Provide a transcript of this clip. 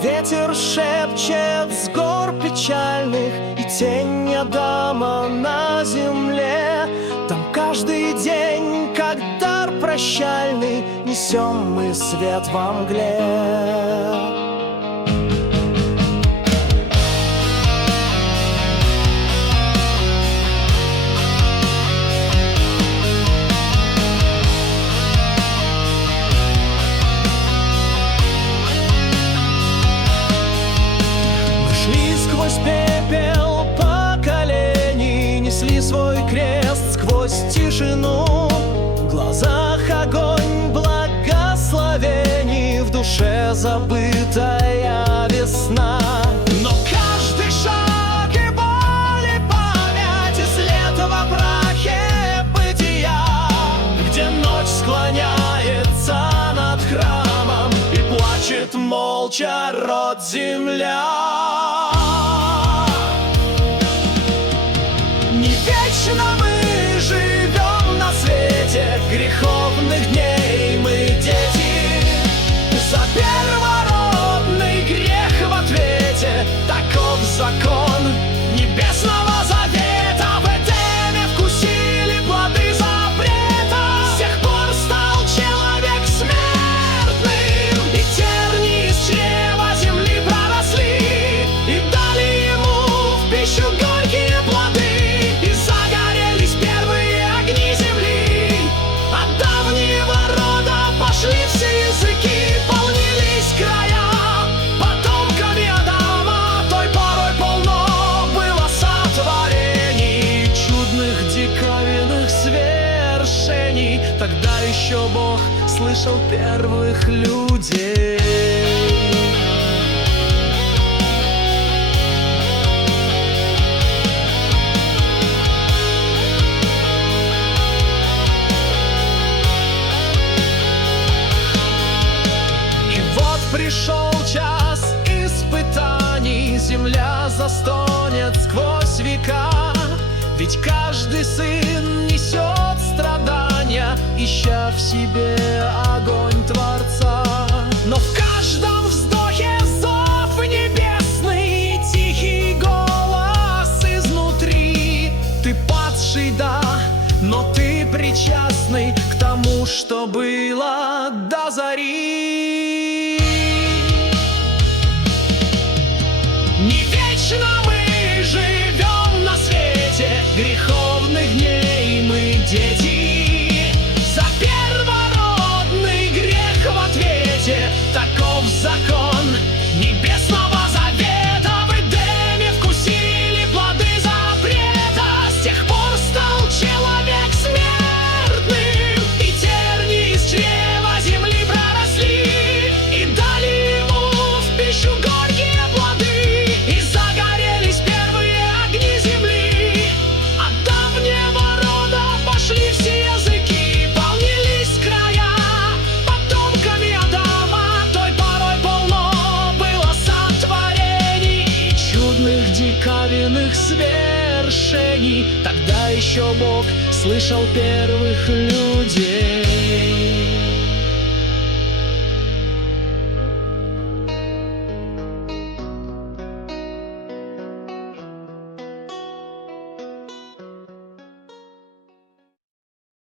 Ветер шепчет с гор печальных, и тень Адама на земле. Там каждый день, как дар прощальный, несем мы свет во мгле. Сквозь пепел поколений несли свой крест сквозь тишину. В глазах огонь благословений, в душе забытая весна. Но каждый шаг и боль, и память, и след во прахе бытия, где ночь склоняется над храмом и плачет молча род-земля. Вечно мы живем на свете греховных дней, мы дети. За первородный грех в ответе, таков закон небесного завета. В Эдеме вкусили плоды запрета, с тех пор стал человек смертным, и тернии из чрева земли проросли и дали ему в пищу горькие плоды. Пошли все языки, полнились края потомками Адама. Той порой полно было сотворений, чудных диковинных свершений. Тогда еще Бог слышал первых людей. Пришел час испытаний, земля застонет сквозь века. Ведь каждый сын несет страдания, ища в себе огонь Творца. Но в каждом вздохе зов небесный, тихий голос изнутри. Ты падший, да, но ты причастный к тому, что было до зари. Не вечно мы живем на свете греховных дней, мы дети. За первородный грех в ответе, таков закон небесного завета. В Эдеме вкусили плоды запрета, с тех пор стал человек смертным, и тернии из чрева земли проросли и дали ему в пищу горькие плоды. Пошли все языки, полнились края потомками Адама. Той порой полно было сотворений и чудных диковинных свершений. Тогда еще Бог слышал первых людей.